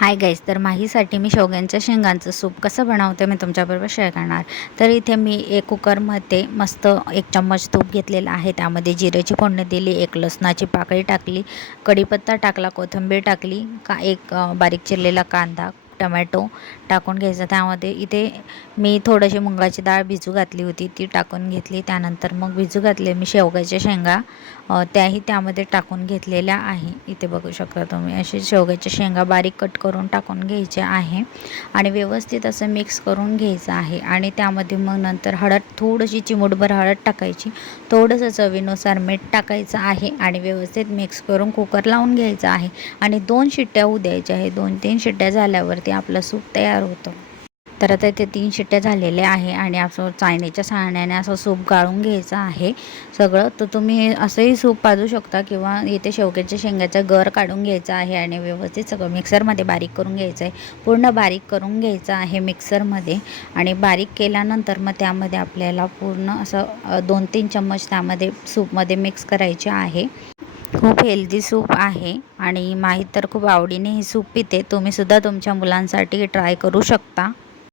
Hi guys, तर माहीसाठी मी शेवग्यांच्या शेंगांचं soup कसं बनवते मी तुमच्याबरोबर शेअर करणार. तर इथे मी एक कुकरमध्ये मस्त 1 चम्मच तूप घेतलेला आहे. त्यामध्ये जिऱ्याची फोडणी दिली, 1 लसणाची पाकळी टाकली, कढीपत्ता टाकला, कोथिंबीर टाकली, एक बारीक चिरलेला कांदा, टमॅटो टाकून घ्यायचा. त्यामध्ये इथे मी थोडीशी मुगाची डाळ भिजू घातली होती, ती टाकून घेतली. त्यानंतर मग भिजू घातले मी शेवग्याच्या शेंगा, त्याही त्यामध्ये टाकून घेतलेल्या आहे. इथे बघू शकता तुम्ही, असे शेवग्याच्या शेंगा बारीक कट करून टाकून घ्यायचे आहे आणि व्यवस्थित असं मिक्स करून घ्यायचं आहे. आणि त्यामध्ये मग नंतर हळद, थोडीशी चिमूटभर हळद टाकायची, थोडंसं चवीनुसार मीठ टाकायचं आहे आणि व्यवस्थित मिक्स करून कुकर लावून घ्यायचा आहे आणि 2 शिट्ट्या होऊ द्यायच्या आहे. 2-3 शिट्ट्या झाल्यावरती आपलं सूप तयार होतं. तर आता इथे 3 शिट्ट्या झालेल्या आहे आणि असं चाळणीच्या साळण्याने असं सूप गाळून घ्यायचं आहे सगळं. तर तुम्ही असंही सूप पाजू शकता किंवा इथे शेवग्याच्या शेंगाचा गर काढून घ्यायचा आहे आणि व्यवस्थित सगळं मिक्सरमध्ये बारीक करून घ्यायचं आहे. पूर्ण बारीक करून घ्यायचं आहे मिक्सरमध्ये आणि बारीक केल्यानंतर मग त्यामध्ये आपल्याला पूर्ण असं 2-3 चम्मच त्यामध्ये सूपमध्ये मिक्स करायचे आहे. खूप हेल्दी सूप आहे आणि माहीत तर खूप आवडीने ही सूप पिते. तुम्हीसुद्धा तुमच्या मुलांसाठी ट्राय करू शकता.